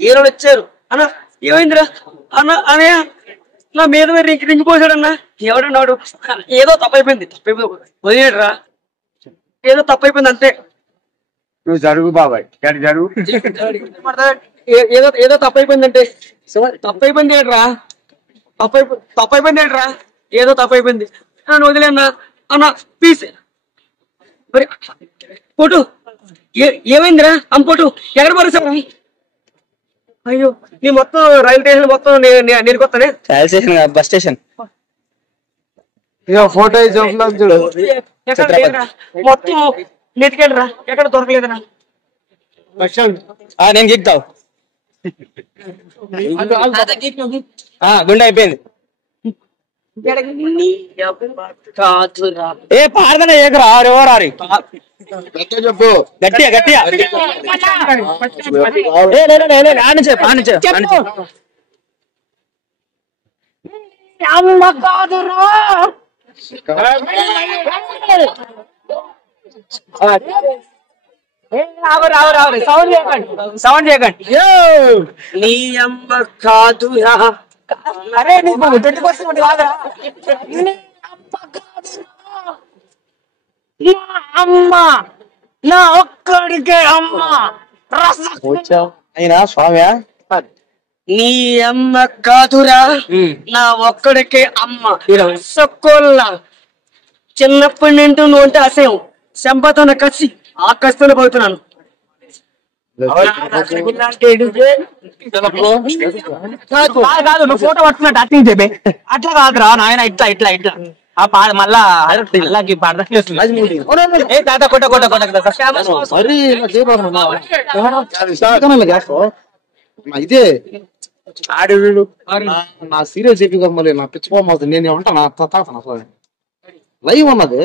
హీరోలు వచ్చారు అన్న. ఏమైందిరా అన్న? అన్నయ్య నా మీద రింగి పోసాడన్నా. ఎవడన్నా వాడు ఏదో తప్పైపోయింది వదిలేడురా. ఏదో తప్పైపోయింది అంతే. నువ్వు జరుగు బాబాయ్, జరుగు. ఏదో ఏదో తప్పైపోయిందంటే తప్పైపోయింది ఏంట్రా? తప్పైపోయింది ఏంట్రా? ఏదో తప్పైపోయింది. నన్ను వదిలేన్నా అన్న ప్లీజ్. మరి పోటు ఏమైందిరా? అమ్మ పోటు ఎక్కడ పరేసావు? అయ్యో నీ మొత్తం రైలు స్టేషన్ మొత్తం నేను కొత్తనే. Rail station bus station. Photo చూడు. మొత్తం నెతికెళ్ళరా, ఎక్కడ దొరకలేదురా. నేను గీక్తావు. గుండె అయిపోయింది. ఏ పాడదన ఏకరా ఎవరారి చెప్పు గట్టిగా గట్టిగా సౌండ్ చేయకండి. నీ అమ్మ కాదురా. అరే నీకు దొడ్డి కోసం కాదురా. అమ్మ నా ఒక్కడికే అమ్మ. అయినా స్వామి నీ అమ్మ కాదురా, నా ఒక్కడికే అమ్మ. సొక్కోళ్ళ చిన్నప్పటి నుండి నువ్వు అంటే అసహ్యం. చెంపతో కసి ఆ కసితోనే పోతున్నాను. కాదు నువ్వు ఫోటో పట్టుకున్నట్టు యాక్టింగ్ చెప్పే. అట్లా కాదురా నాయన, ఇట్లా ఇట్లా ఇట్లా మళ్ళా ఇదే ఆడి వీడు నా సీరియస్ చెప్పి మళ్ళీ నా పిచ్చిపోతుంది. నేను ఏమంటా అసలు లైవ్ ఉన్నది.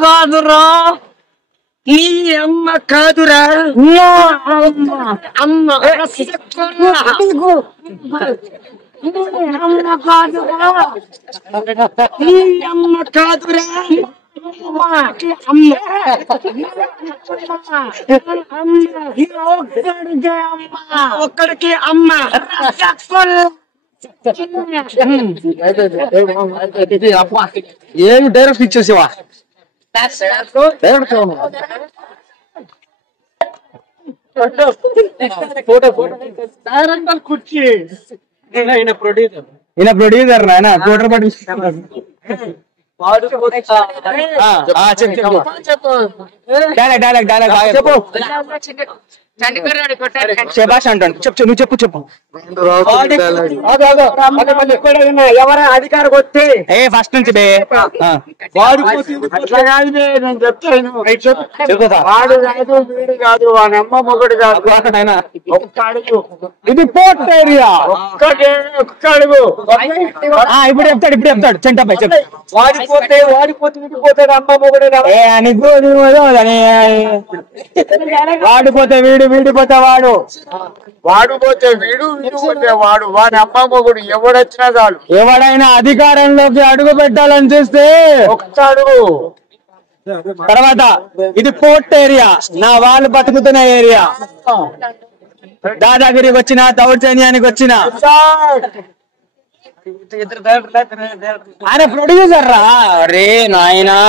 కాదురా నీ అమ్మ కాదురా, అమ్మ అమ్మ కాదురా, నీ అమ్మ కాదురా, ఒక్కడికి అమ్మ. ఏమి డైరెక్ట్ ఇచ్చేసేవా? కుర్చీ ప్రొడ్యూసర్ నాయన కోటర్ పడి శభాష్ అంటాను. చెప్పు నువ్వు చెప్పు చెప్పు. ఎవరైనా అధికారికి వస్తే ఫస్ట్ నుంచి వాడు నేను చెప్తాను. వాడు కాదు వీడు కాదు, వాడి అమ్మ మొగుడు కాదు. ఇది పోర్ట్ ఏరియా. ఒక్క అడుగు ఇప్పుడు చెప్తాడు చెంటపై చెప్పు. వాడిపోతే విడిపోతాడు అమ్మ మొగుడు. వాడిపోతే వీడు, వీడిపోతే వాడు. వాడిపోతే వీడు, వీడిపోతే వాడు. వాడి అమ్మ మొగుడు ఎవడొచ్చినా చాలు. ఎవడైనా అధికారంలోకి అడుగు పెట్టాలని చూస్తే ఒక్క అడుగు. తర్వాత ఇది పోర్ట్ ఏరియా, నా వాళ్ళు బతుకుతున్న ఏరియా. దాదాగిరికి వచ్చిన, దౌర్జన్యానికి వచ్చిన ఆయన ప్రొడ్యూసర్ రా. రే నాయనా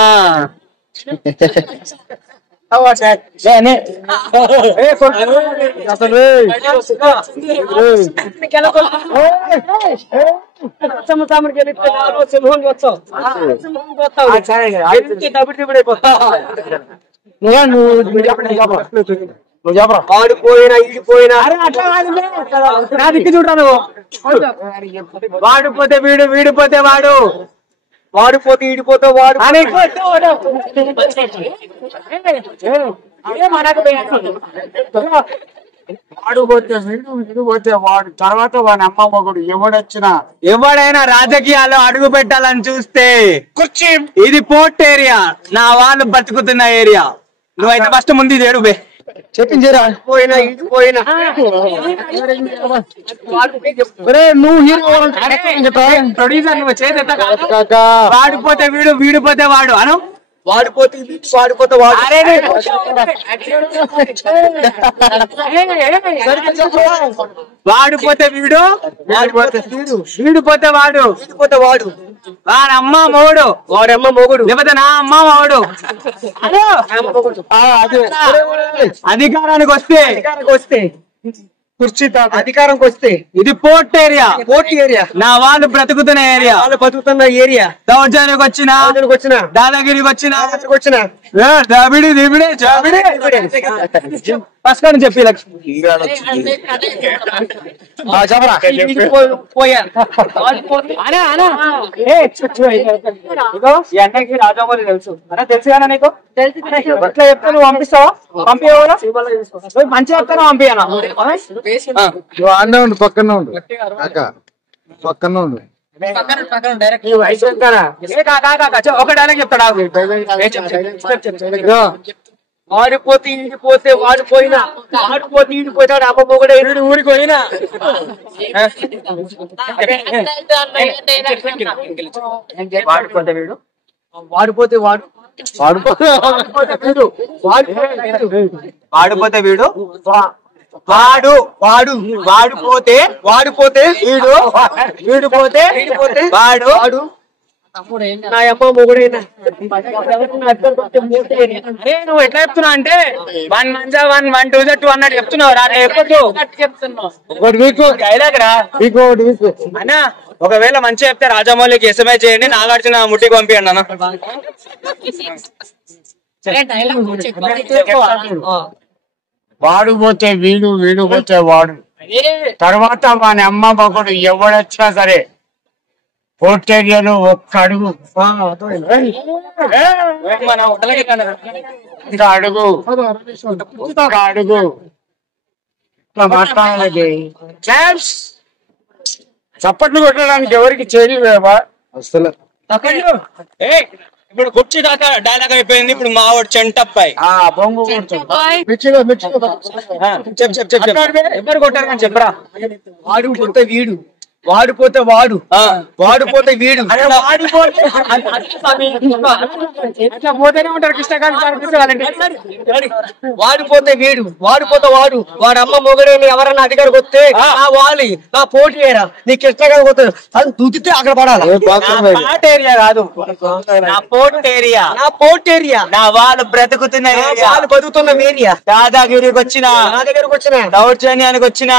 వాడిపోయినా ఈడిపోయినా నా దిక్కు చూడను. వాడిపోతే వీడు, వీడిపోతే వాడు. వాడిపోతే ఈడిపోతే వాడు. వాడిపోతే వీడు, వీడిపోతే వాడు. తర్వాత వాడి అమ్మ మొగుడు ఎవడొచ్చినా. ఎవడైనా రాజకీయాల్లో అడుగు పెట్టాలని చూస్తే ఇది పోర్ట్ ఏరియా, నా వాళ్ళు బతుకుతున్న ఏరియా. నువ్వైతే ఫస్ట్ ముందు ఇది ఏడుబే. చెప్పించేరా పోయినా ఇంటి పోయినా నువ్వు హీరో ప్రొడ్యూసర్ నువ్వు చేతి వాడిపోతే వీడు వీడిపోతే వాడు అను వాడిపోతే వాడిపోతే వాడు వాడిపోతే వీడు వీడిపోతే వాడు వాడిపోతే వాడు వాడి అమ్మ మొగుడు వాడమ్మ మొగుడు లేకపోతే నా అమ్మ మొగుడు అను అధికారానికి వస్తే అధికారంకి వస్తే ఇది పోర్ట్ ఏరియా ఏరియా నా వాళ్ళు బ్రతుకుతున్న ఏరియా వాళ్ళు బతుకుతున్న ఏరియా దౌర్జన్యకు వచ్చిన వచ్చిన దాదాగిరికి వచ్చిన వచ్చిన దాబిడి దిబిడి జాబిడి ఫస్ట్ అని చెప్పి చెప్పరా ఎండకి రాజమౌళి తెలుసు అరే తెలుసు కదా నీకు ఎట్లా చెప్తా నువ్వు పంపిస్తావా పంపించవా మంచిగా చెప్తాను పంపించాను అన్నే ఉండు పక్కనే ఉండు అక్క పక్కనే ఉండు ఒక డైలాగ్ చెప్తాడా వాడిపోతే ఇండిపోతే వాడిపోయినా వాడిపోతే ఇండిపోతాడు అమ్మ మొగుడు ఊరికి పోయినా వాడిపోతే వీడు వాడిపోతే వాడు వాడిపోతే వీడు వాడు వాడు వాడిపోతే వాడిపోతే వీడు వీడిపోతే వాడు వాడు నా అమ్మ మొగుడైనా అరే నువ్వు ఎట్లా చెప్తున్నావు అంటే 1 1 1 1 2 2 అన్నట్టు చెప్తున్నావు రా ఒకటి వీక్ డైలాగ్ రా వీక్ ఒకటి వీక్ అన్నా ఒకవేళ మంచిగా చెప్తే రాజమౌళికి ఎస్ఎంఎస్ చేయండి నాగార్జున ముట్టికి పంపించండి అన్న వాడు పోతే వీడు వీడు పోతే వాడు తర్వాత వాని అమ్మ మొగుడు ఎవడొచ్చినా సరే పోర్ట్ ఏరియాలో ఒక్క అడుగు ఒక్క అడుగు ఒక్క అడుగు ఇట్లా మాట్లాడలేదు చప్పట్లు కొట్టడానికి ఎవరికి చేయలేవా అసలు ఇప్పుడు కుర్చీ దాకా డైలాగ్ అయిపోయింది ఇప్పుడు మావాడు చెంటప్పాయి ఆ బొంగు కొడుతుంది. చెప్పు ఎవరు కొట్టారు కానీ చెప్పరా వాడిపోతే వీడు వాడిపోతే వాడు వాడిపోతే వీడు పోతేనే ఉంటారు కృష్ణకాంత్ వాడిపోతే వీడు వాడిపోతే వాడు వాడి అమ్మ మొగడేని ఎవరన్నా అధికారికి వస్తే ఆ వాలి నా పోటీ ఏరా నీకు ఇష్టంగా పోతుంది అది దుద్దితే అక్కడ పడాలి పార్ట్ ఏరియా కాదు నా పోర్ట్ ఏరియా నా పోటీ ఏరియా నా వాళ్ళు బ్రతుకుతున్న ఏరియా వాళ్ళు బతుకుతున్న ఏరియా దాదాగిరికి వచ్చిన నా దగ్గరకు వచ్చిన దౌర్జన్యానికి వచ్చిన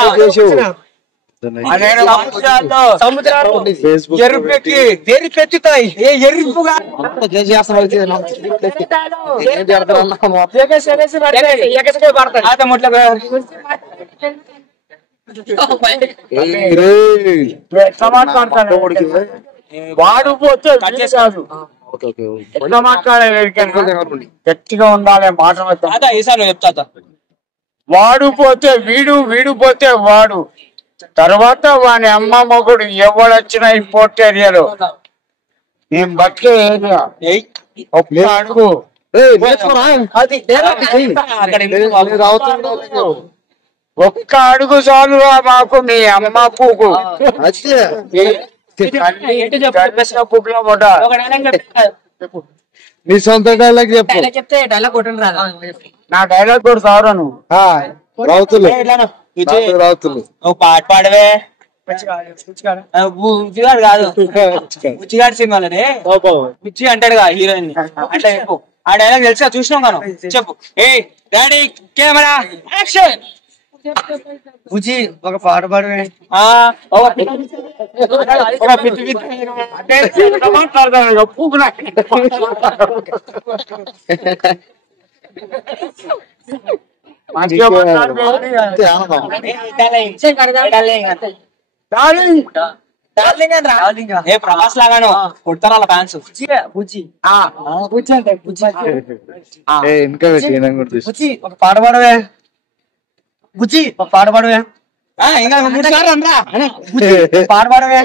సముద్రాలు ఎరుపెత్తుతాయి ఎరుపుగా వాడు పోతే కాదు ఎట్లా మాట్లాడాలి గట్టిగా ఉండాలి మాట ఈసారి చెప్తా వాడు పోతే వీడు వీడు పోతే వాడు తర్వాత వాని అమ్మ మొగుడు ఎవడొచ్చినా ఈ పోర్ట్ ఏరియాలో నేను బతికే ఏరియా ఒక్క అడుగు ఒక్క అడుగు చాలు మాకు మీ అమ్మ పూకు పుగ్లో పడ్డ నీ సొంత డైలాగ్ చెప్పు చెప్తే డైలాగ్ కొట్టండి రా నా డైలాగ్ కూడా సావరా నువ్వు రావుతులు రావుతులు నువ్వు పాట పాడవే బుచ్చిగాడు కాదు బుచ్చిగాడు సినిమాలోనే బుచ్చి అంటాడు కదా హీరోయిన్ అట్లా చెప్పు ఆ డైలాగ్ తెలుసా చూసినాం మనం చెప్పు ఏ డాడీ కెమెరా యాక్షన్ బుజ్జి ఒక పాట పాడవే ఏ ప్రభాస్ లాగాను కొడతారు వాళ్ళ ఫ్యాన్స్ బుజ్జి అంటే బుజ్జి ఇంకా బుజ్జి ఒక పాట పాడవే బుజ్జి ఒక పాట పాడవే ఇంకా పాట పాడవే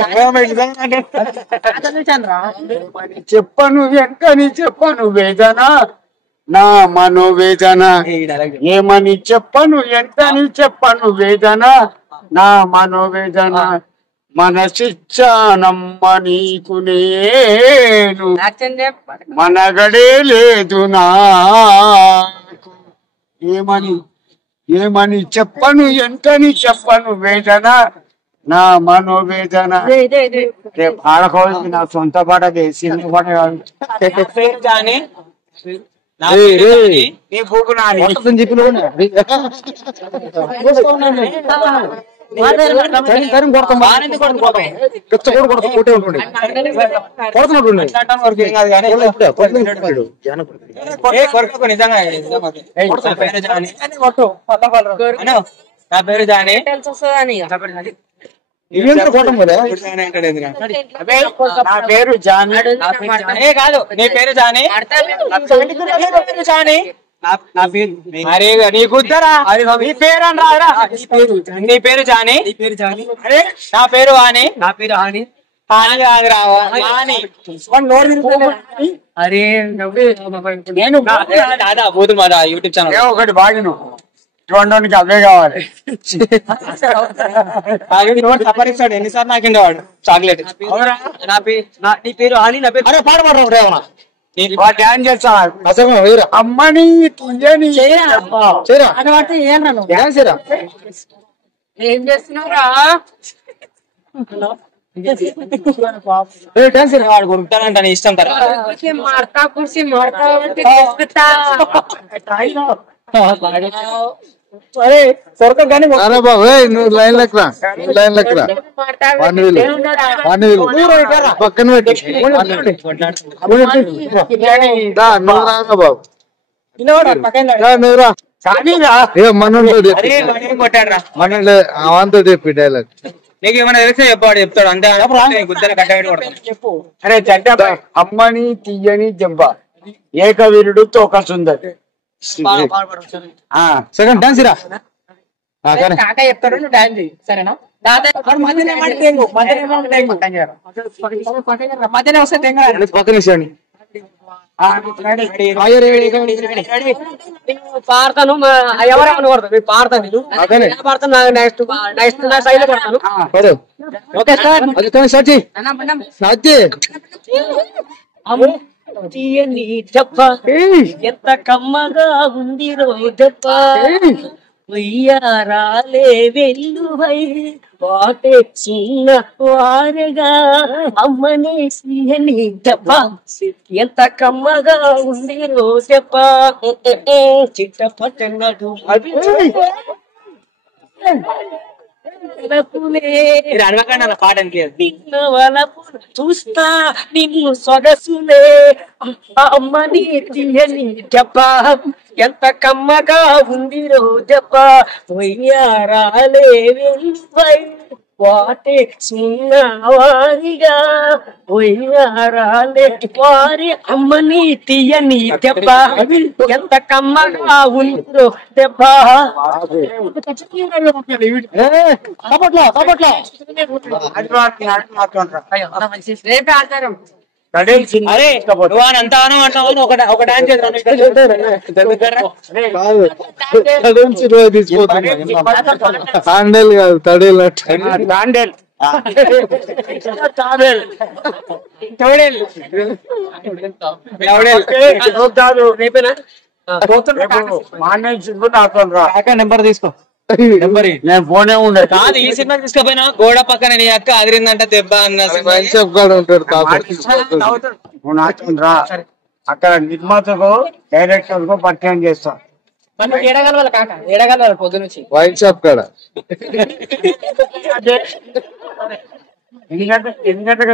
చెప్పను వెంకని చెప్పను వేదన నా మనోవేదన ఏమని చెప్పను ఎంతని చెప్పను వేదన నా మనోవేదన మనసిచ్చానమ్మ నీకు నేను మనగడే లేదు నాకు ఏమని చెప్పను ఎంతని చెప్పను వేదన నా మనోవేదన పాడకోవాలి నా సొంత పాట సినిమా పాట కాదు నీ బుక్ నాని నా పేరు జానీ నా పేరు జానీ కాదు నీ పేరు జానీ జానీ అరే నీ కుద్దరా నీ పేరు అని రాదురా నీ పేరు జానీ అరే నా పేరు వాణి హాని కాదు రావా అరే నేను దాదా బూతులు మాదా యూట్యూబ్ ఛానల్ ఒకటి బాగిను చూడడానికి అవే కావాలి సపరిస్తాడు ఎన్నిసార్లు నాకిండే వాడు చాక్లెట్ నీ పేరు హాని నా పేరు డ్యాన్స్ చేస్తా అమ్మని తీయని ఏం చేస్తున్నావురా వాడు కొరుకుతానంట నీ ఇష్టం తర్వాత మాడతా కుర్చీ మాడతా అరే బాబు నువ్వు లైన్ లెక్కరా లైన్ లెక్కరా పక్కన పెట్టి నువ్వు రాగా బాబు నువ్వురా ఏ మనోడు అవంతా చెప్పి డైలాగ్ నీకు ఏమైనా తెలిస్తే చెప్పాడు చెప్తాడు అంతే గుద్దల కట్టబెట్టి కొడతాను చెప్పు అరే చెడ్డ అమ్మని తీయని జంబ ఏకవీరుడు తోక సుందరి సెకండ్ డాన్స్ రా కాక చెప్తాడు నువ్వు డాన్స్ చేయి సరేనా మధ్యనే వస్తే పక్కన పాడతాను ఎవరేమని కొడతాను మీరు పాడతాను నేను పాడతాను నెక్స్ట్ నెక్స్ట్ నా సైడ్ పడతాను ఓకే సార్ తీయని చెప్ప ఎంత కమ్మగా ఉంది రోజప్ప వెయ్యారాలే వెల్లువై వాటే చిన్న వారగా అమ్మనే తీయని చెప్ప ఎంత కమ్మగా ఉంది రోజప్ప చిట్టపట్టనడు పాడనికి చూస్తా నిన్ను సొగసులే అమ్మని తీయని చెప్ప ఎంత కమ్మగా ఉంది రోజప్ప వయ్యారాలే వెల్లువై వాటే చిన్న వారిగా వయ్యారాలే వారి అమ్మని తీయని దెబ్బ ఎంత కమ్మగా ఉందో దెబ్బ రేపే ఆచారం అరే నువ్వు అంతా అంటావు ఒక డాన్స్ హ్యాండిల్ కాదు తడేలు హ్యాండిల్ రేపేనా నెంబర్ తీసుకో నేను ఫోనే ఉండే కాదు ఈ సినిమా తీసుకుపోయినా గోడ పక్కన నీ అక్క అదిరిందంట దెబ్బ అన్న రా అక్కడ నిర్మాతకు డైరెక్టర్ కు పరిచయం చేస్తా ఏడగలవాలి కాక ఏడగలవాలి పొద్దు నుంచి వైన్ షాప్ కాడ ఎన్ని గంటలకు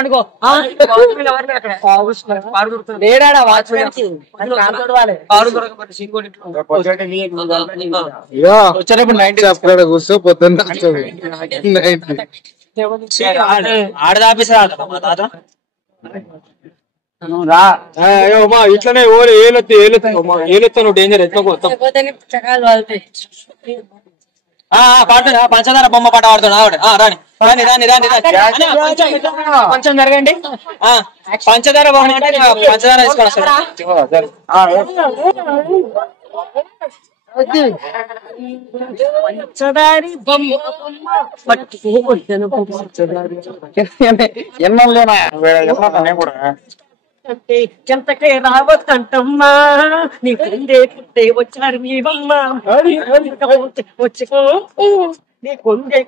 అనుకో లేడా వాచ్మెన్ వచ్చేటప్పుడు 90 షాప్ కాడ కూర్చో పొద్దున్న ఆడదాపిస్తా ఇట్లనే ఏలెత్తాను డేంజర్ ఎట్లా పాడుతున్నా పంచదార బొమ్మ పాట పాడుతున్నా రాని రాని రాని రాని కొంచెం జరగండి పంచదార బొమ్మ అంటే పంచదార తీసుకొని పంచదారి బొమ్మ ఎన్నోనా కూడా చెంతకే రావద్దంటమ్మా నీ కొండే పుట్టే వచ్చారు మీ బొమ్మ వచ్చుకో నీ కొండే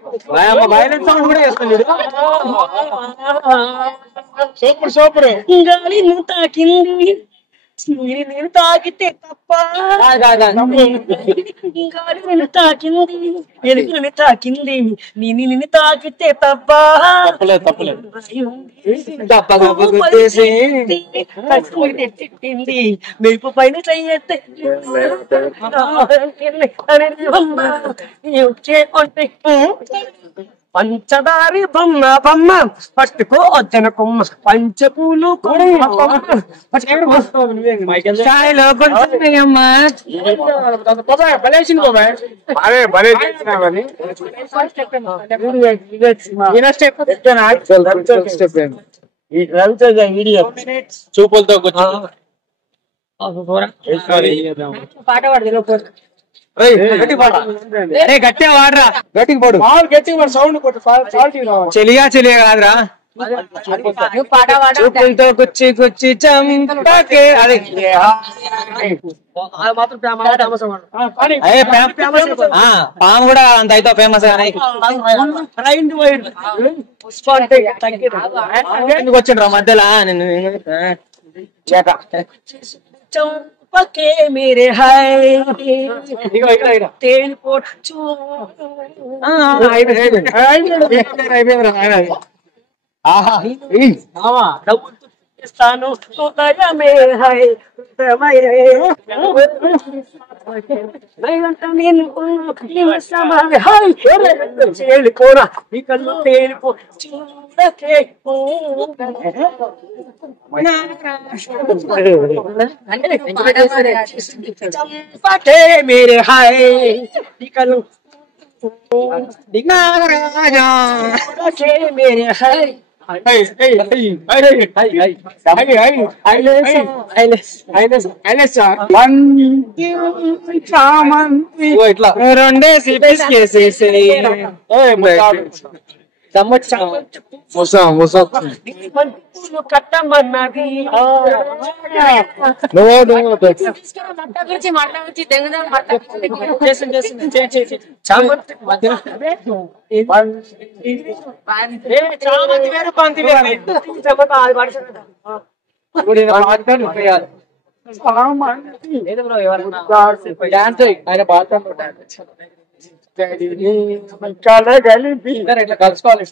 సూపర్ సూపర్ గాలి నువ్వు తాకింది నేను తాకితే తప్ప గాలి నిన్ను తాకింది ఎలుగు నిన్ను తాకింది నిన్ను తాకితే తప్ప తిట్టింది మెరుపు పైన చెయ్యతే పంచదారి బొమ్మ బొమ్మ పట్టుకో వద్దన కొమ్మ పంచపూలు చూపులతో పాట పాడదు గట్టిగా వాడరా గట్టిగా పాడు సౌండ్ చెలియా చెలియా కాదురా చూపులతో కుచ్చి కుచ్చి చంపకే అది పాము కూడా అంత అయితే ఫేమస్ కానీ ఎందుకు వచ్చిండ్రా మధ్యలో पके मेरे हाय तेल पोट స్థాను ఉదయమే హై వెళ్ళిపోరా ఈ కళ్ళు తేలిపో చూడకే చంపకే మేరే హాయ్ ఈ కళ్ళు మేరే హాయ్ రెండేసి పిసికేసేసి కట్టమన్నది కలగలిపి కలుసుకోవాలి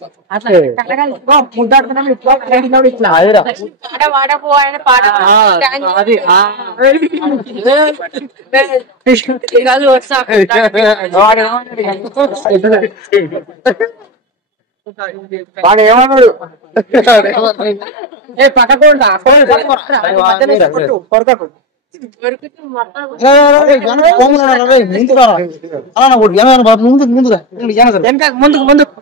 వాడు ఏమన్నాడు పక్కకుండా ముందుకు ముందుకు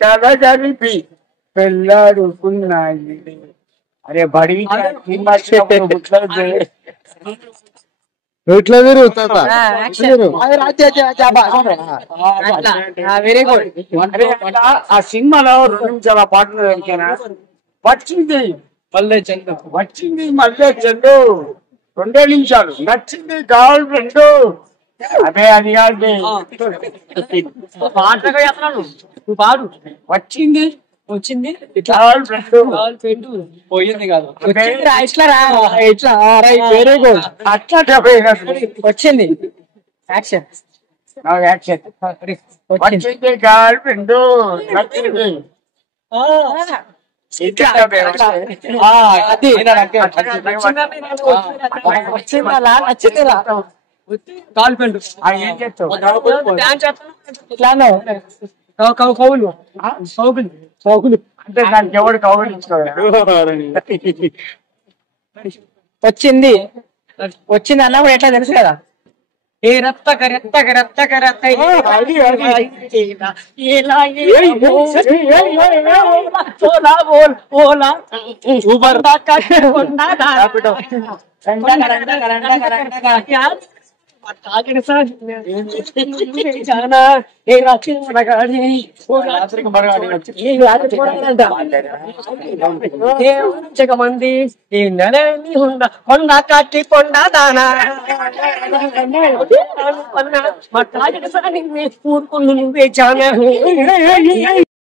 కలగలిపి పెళ్ళాడుకున్నాయి అరే బడి ఇట్లా తిరుగు వెరీ గుడ్ ఆ సినిమాలో 2 నిమిషాల పాటలు దొరికినా వచ్చింది మళ్ళీ చెండు వచ్చింది మళ్ళీ చెండు 2 నిమిషాలు నచ్చింది కావాలి ఫ్రెండు అదే అది కాదు పాడు వచ్చింది వచ్చింది కావాలి ఫ్రెండు పోయింది కాదు ఇట్లా రా ఇట్లా వెరీ గుడ్ అట్లా వచ్చింది యాక్షన్ యాక్షన్ వచ్చింది కావాలి ఫ్రెండు నచ్చింది కాల్ పెండు ఏం చేస్తావు డాన్స్ చేస్తాను ఇట్లాను కౌలు కౌలు అంటే దానికి ఎవడు కౌలు ఇచ్చుకోవాలి. వచ్చింది అన్న కూడా ఎట్లా తెలుసు కదా. ఏ రత్తక రత్తక రత్తక రత్త మంది కొండ కట్టి కొండ దానా ఊరుకులు నువ్వే చాలా